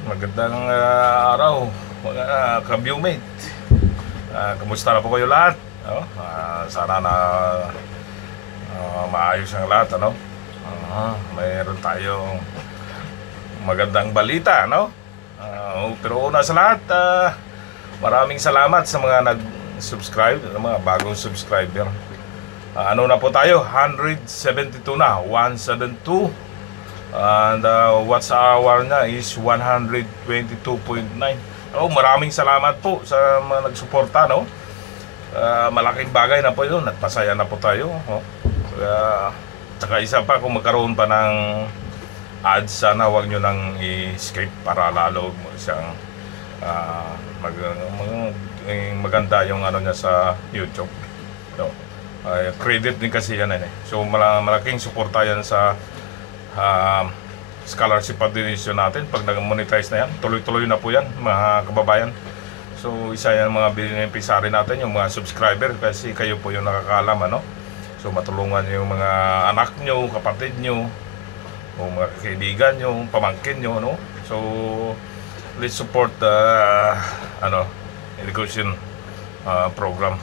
Magandang araw mga ka-viewmate. Kumusta na po kayo lahat? Sana na maayos ang lahat, ano? Mayroon tayong magandang balita, no? Pero una sa lahat, maraming salamat sa mga nag-subscribe, mga bagong subscriber. Ano na po tayo? 172 na, 172. And watch hour na is 122.9. Maraming salamat po sa mga nagsuporta, no? Malaking bagay na po yun at masaya na po tayo, no? Tsaka isa pa, kung magkaroon pa ng ads, sana huwag nyo nang i-skip para lalo siyang maganda yung ano niya sa YouTube, no? Credit din kasi yan, so malaking suporta yan sa scholarship donation natin. Pag nag-monetize na yan, tuloy-tuloy na po yan, mga kababayan. So isa yan mga beneficiary natin, yung mga subscriber, kasi kayo po yung nakakaalam, ano? So matulungan yung mga anak nyo, kapatid nyo, o mga kaibigan nyo, pamangkin nyo, no? So let's support education program.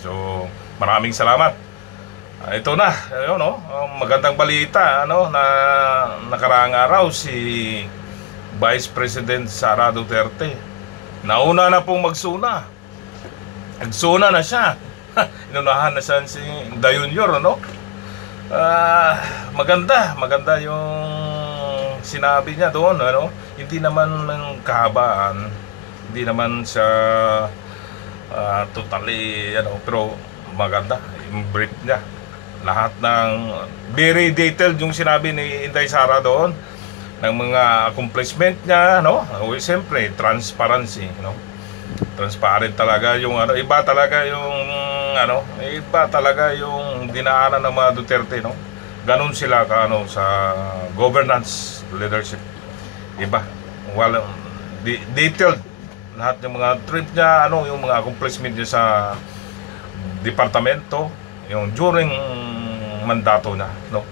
So maraming salamat. Ito na, no? Magandang balita, ano, na nakaraang araw si Vice President Sara Duterte nauna na pong magsuna. Nagsuna na siya. Inunahan na siya si Dayunyor, ano? Maganda yung sinabi niya doon, ano? Hindi naman ng kahabaan, hindi naman siya totally, ano, pero maganda yung brief niya. Lahat ng very detailed yung sinabi ni Inday Sara doon ng mga accomplishment niya, no? Siyempre transparency, no? Transparent talaga yung ano, iba talaga yung dinaanan ng mga Duterte, no? Ganun sila ka, ano, sa governance leadership. Iba, walang detailed lahat ng mga trip niya, ano, yung mga accomplishment niya sa departamento, yung during mandato na, no?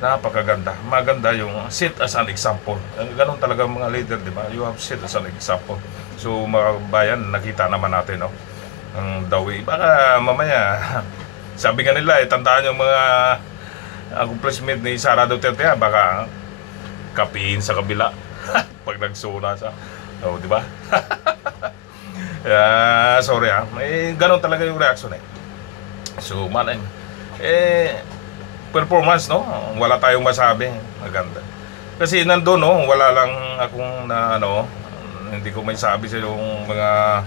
Napakaganda, maganda yung set as an example. Ganun talaga mga leader, di ba? You have set as an example. So mga bayan, nakita naman natin, no? Ang dawi, baka mamaya sabi nga nila, tandaan yung mga accomplishment ni Sara Duterte, baka kapiin sa kabila pag nagsuna sa, no, di ba? Sorry, ganun talaga yung reaction, So maling performance, no? Wala tayong masabi. Maganda. Kasi nandoon, no, wala lang akong na ano, hindi ko may sabi sa yung mga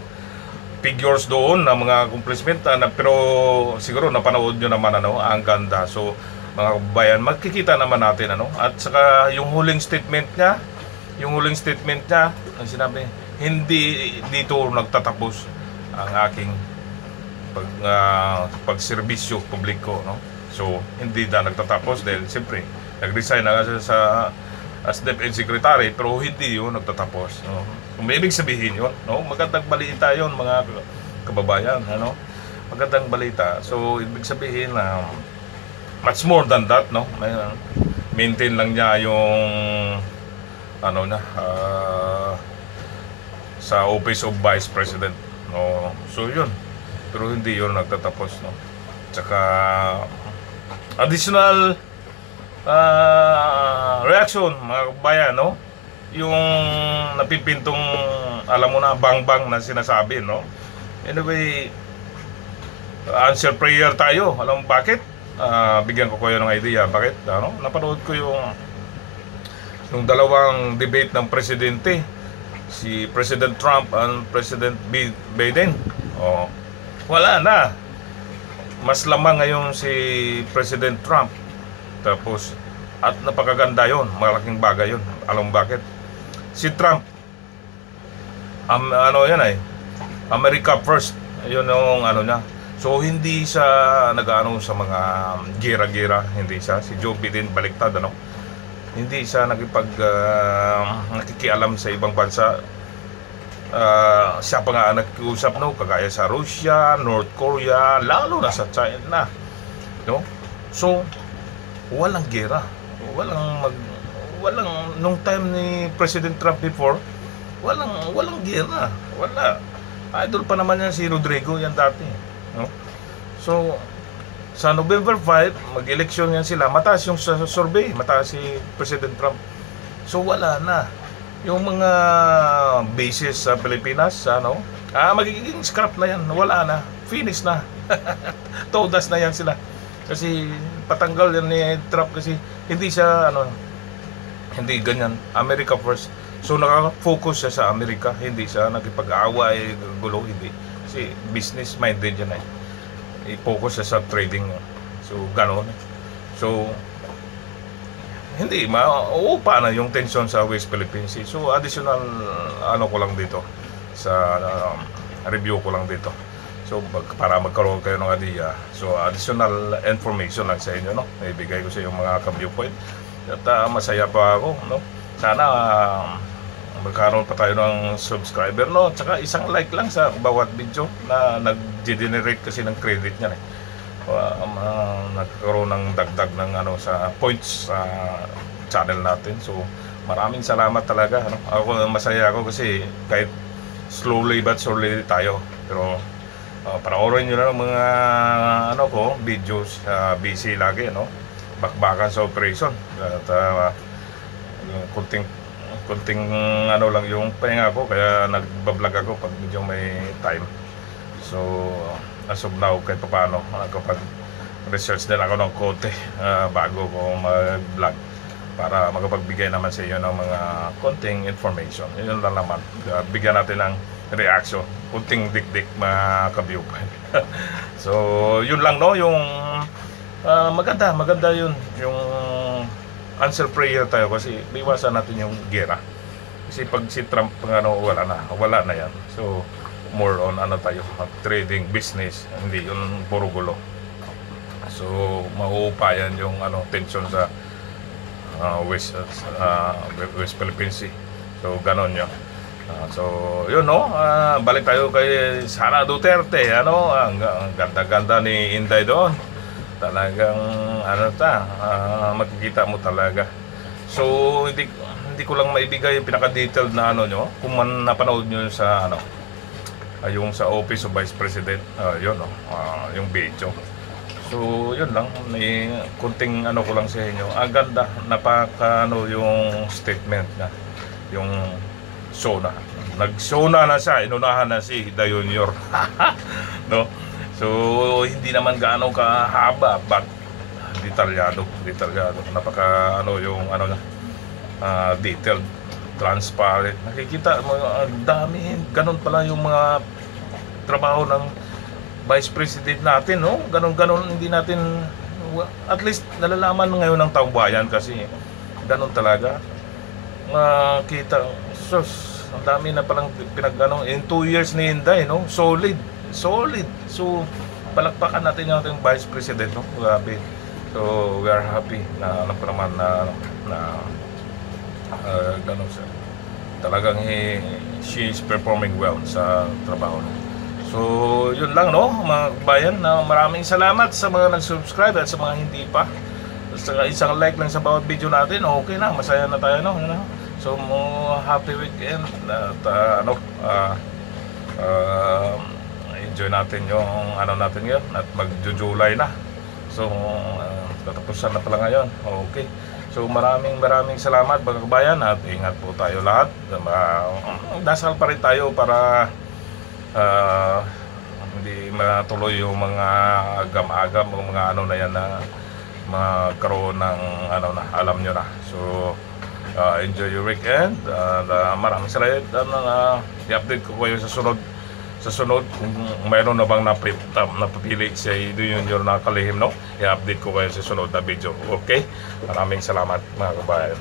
figures doon na mga accomplishment, pero siguro napanood nyo naman, ano, ang ganda. So mga bayan, magkikita naman natin, ano, at saka yung huling statement niya, ang sinabi, hindi dito nagtatapos ang aking pagserbisyo publiko, no? So hindi na nagtatapos dahil siyempre nag-resign na siya sa as DepEd Secretary, pero hindi yun nagtatapos, no? May ibig sabihin yun, no? Magandang balita yun, mga kababayan, ano? Magandang balita. So ibig sabihin na much more than that, no? Maintain lang niya yung ano na sa Office of Vice President, no? So yun, pero hindi yun nagtatapos, no? Tsaka additional reaction, mga kabayan, no? Yung napipintong, alam mo na, bang-bang na sinasabi, no? Anyway, answer prayer tayo. Alam mo bakit? Bigyan ko kayo ng idea bakit, ano? Napanood ko yung dalawang debate ng presidente, si President Trump and President Biden. Wala na. Mas lamang ngayon si President Trump. Tapos, at napakaganda yon, malaking bagay yon. Alam mo bakit? Si Trump, ano yan America first. Yun yung ano niya. So, hindi siya nag-ano sa mga gira-gira. Hindi siya. Si Joe Biden baliktad, ano? Hindi siya nakikialam sa ibang bansa. Siya pa nga nag-uusap, no, kagaya sa Russia, North Korea, lalo na sa China, no? So walang gera, walang nung time ni President Trump before, walang gera. Wala. Idol pa naman yan si Rodrigo yan dati, no? So sa November 5 mag-eleksyon yan sila, mataas yung sa survey, mataas si President Trump. So wala na yung mga bases sa Pilipinas, ano, magiging scrap na yan, wala na, finish na. Todas na yan sila. Kasi patanggal yan ni Trump kasi hindi siya ano, hindi ganyan, America first. So nakaka-focus siya sa Amerika, hindi siya nakipag-away, gulo, hindi. Kasi business minded yan eh. I-focus siya sa trading. So gano'n. So hindi mauupa na yung tension sa West Philippine Sea. So additional ano ko lang dito sa review ko lang dito. So para magkaroon kayo ng idea. So additional information lang sa inyo, no. Ibigay ko sa yung mga ka-viewpoint. At masaya pa ako, no. Sana magkaroon pa tayo ng subscriber, no. Tsaka isang like lang sa bawat video na nag-generate kasi ng credit niyan eh. Nagkaroon ng dagdag ng ano sa points sa channel natin. So maraming salamat talaga, no? Ako masaya ako kasi kahit slowly but surely tayo, pero panoorin nyo na ng mga ano ko videos, busy lagi, no? Bakbakan sa operation at kunting ano lang yung pahinga ko, kaya nagbablog ako pag medyo may time. So as of now, kahit paano nakapag-research din ako ng konti bago ko mag-vlog para makapagbigay naman sa inyo ng mga konting information. Yun lang naman, bigyan natin ng reaction, kunting dik-dik mga ka-viewpoint. So yun lang, no, yung maganda yun, yung answer prayer tayo kasi iwasan natin yung gera. Kasi pag si Trump ano, wala na yan. So more on ano tayo, trading business, hindi yun puro gulo. So mauupa yan yung ano, tension sa West Philippine Sea. So ganon yun. So yun, no, balik tayo kay Sara Duterte, ano, ang ganda-ganda ni Inday doon. Talagang ano makikita mo talaga. So hindi ko lang maibigay yung pinaka-detailed na ano nyo, kung man napanood nyo sa ano, yung sa Office of Vice President, yun, no, yung video. So yun lang, may kunting ano ko lang sa inyo. Ang ganda, napaka ano yung statement na yung SONA. Nag-SONA na siya, inunahan na si The Junior. No? So hindi naman gaano kahaba, but detalyado. Napaka ano yung ano na detailed, transparent. Nakikita mo ang dami, ganun pala yung mga trabaho ng Vice President natin, no? Ganun hindi natin, at least nalalaman ngayon ng taong bayan kasi ganun talaga. Kita, sus, ang dami na palang pinagano in 2 years ni Inday, no? Solid. So palakpakan natin yung ating Vice President, no? Grabe. So we are happy na alam ko naman na ganun siya. Talagang she is performing well sa trabaho. So yun lang, no, mga kabayan, na maraming salamat sa mga nag-subscribe at sa mga hindi pa. Basta isang like lang sa bawat video natin, okay na, masaya na tayo, no? So happy weekend at enjoy natin yung ano natin ngayon at mag-July na. So katapusan na pala ngayon. Okay. So maraming salamat mga kabayan at ingat po tayo lahat. Dasal pa rin tayo para hindi matuloy yung mga agam-agam o mga ano na yan na magkaroon ng ano na, alam nyo na. So enjoy your weekend. Maraming salamat. I-update ko kayo sa sunod kung mayroon na bang napapili sa Junior na kalihim, no? I-update ko kayo sa sunod na video. Okay? Maraming salamat mga kabayan.